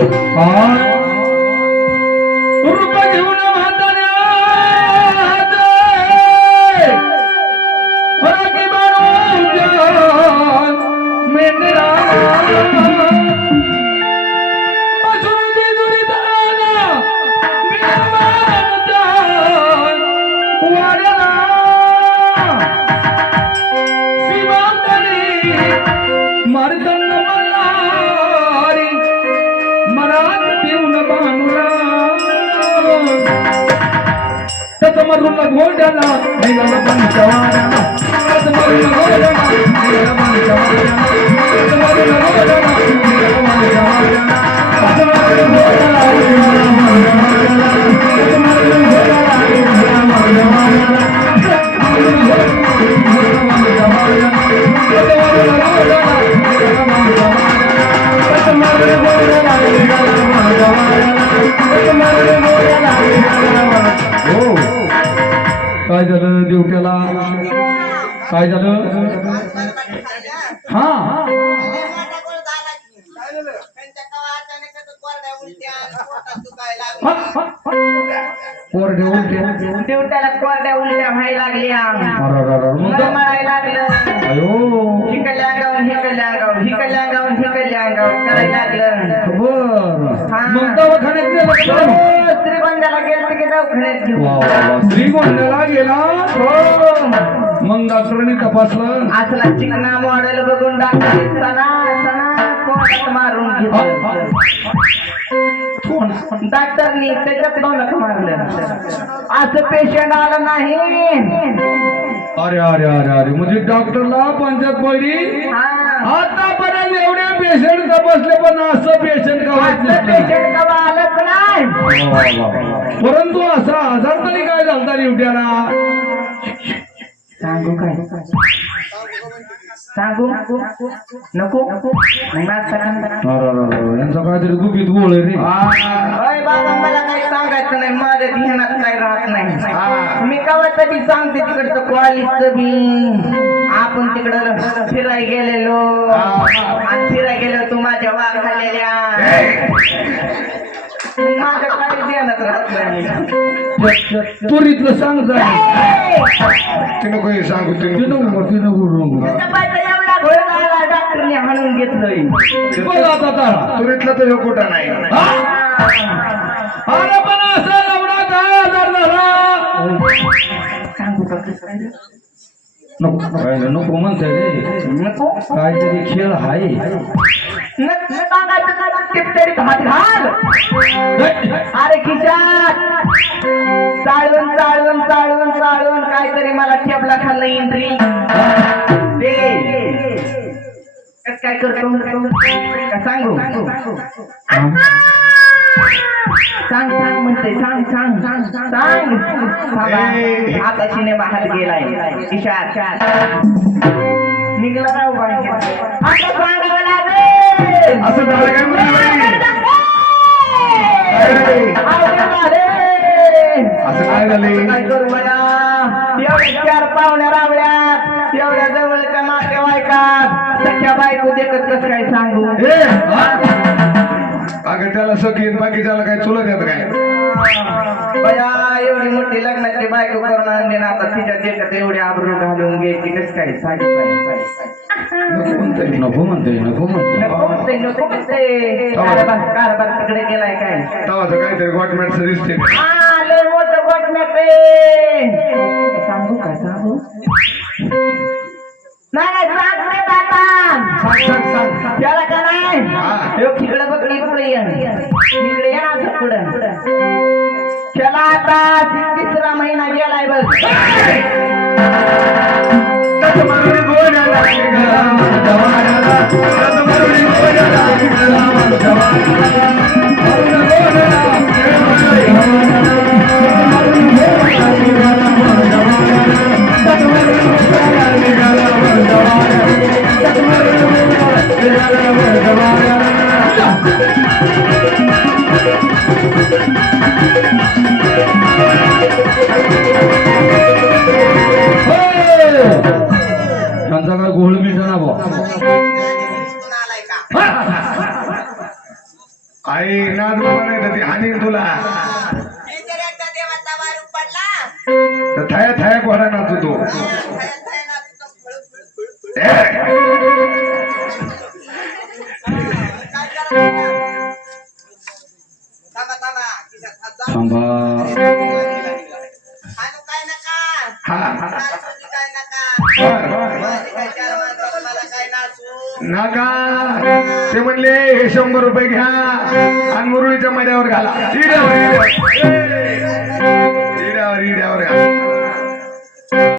रूप మరుల గోడల నిలల పంచవారణ మరుల గోడల నిలల పంచవారణ మరుల గోడల నిలల పంచవారణ మరుల గోడల నిలల పంచవారణ మరుల గోడల నిలల పంచవారణ మరుల గోడల నిలల పంచవారణ देवट्याला काय झालं? हा. हा, हा, हा. कोरडे उलटे देवट्याला कोरड्या उलट्या व्हायला लागल्या. मग मला मळायला लागलं. दवाखान्यात घेऊन श्रीगोंद्याला गेला. मग डॉक्टरांनी तपासलं. असला चिकना मॉडेल बघून डॉक्टर सणा मारून. कोण? डॉक्टरनी त्याच्यात दोनक मारलं. असं पेशंट आलं नाही. अरे अरे अरे अरे. म्हणजे डॉक्टरला पंचायत पडली आतापर्यंत एवढे पेशंट तपासले पण असं पेशंट का. पेशंट आलंच नाही. परंतु असा आजार तरी काय झालता निवट्याला? सांगू काय? सांगू? नको? नाही माफ करा. यांचा काहीतरी गुपित गोळ आहे रे. अय बाबा मला काही सांगायचं नाही. माझ्या ध्यानात काही राहत नाही. मी कवा तरी सांगते तिकडचं कॉलेजचं बी. आपण तिकडं फिराय गेलेलो. आणि माझ्या वाघ खाल्लेल्या माझ्या काही ध्यानात राहत नाही तुरीतलं सांग नको सांगू ते ते नको नको ते नको नको. चपात्या एवढा घोळ झाला डॉक्टरने हाणून घेतलंय. बघ आता तारा. तुरीतला तर ह्यो कुठं नाही? अरे पण असा एवढा काय आजार झाला. सांगू का कसं काय? नको काय नको म्हणताय रे. नको? काहीतरी खेळ आहे. न न घाल अरे खिशात चाळून चाळून चाळून चाळून काहीतरी मला ठेपला खाल्लं इंद्री काय करतो सांगू सांग सांग म्हणते सांग सांग सांग सांग आता सिनेमा हात गेलाय खिशात निघला राहू बाई आता सांगावं लागेल असं झालं काय म्हणते असं काय एवढ्या चार पाहुण्या रावल्यात एवढ्या जवळच्या नातेवाईकात सख्या बायको देखत कसं काय सांगू? अगं त्याला सगळी बाकीच्याला काय चुलत येत काय? एवढी मोठी लग्नाची बायको करून आणली ना आता तिच्या देखत एवढी आबरू घालून घ्यायची कसं काय साडी पाहिजे? नको म्हणताय नको म्हणताय. नको म्हणताय कारभार कारभार तिकडे गेलाय काय? तवाचं काहीतरी गॉटमॅटचं दिसते हा, लय मोठं गोठण्यात आहे. सांगू का सांगू? नाही नाही सांग रे बाबा सांग सांग सांग. सांग. त्याला का नाही? त्याला आता तिसरा महिना गेलाय बघ काय गोळ मिळतो ना भाऊ नाही नाद ती हानी तुला. तर तो थया- थया नाचतो, फळू- थांबा, नाका ते म्हणले हे शंभर रुपये घ्या आणि मुरळीच्या मड्यावर घाला. इड्यावर इड्यावर. इड्यावर इड्यावर घाला.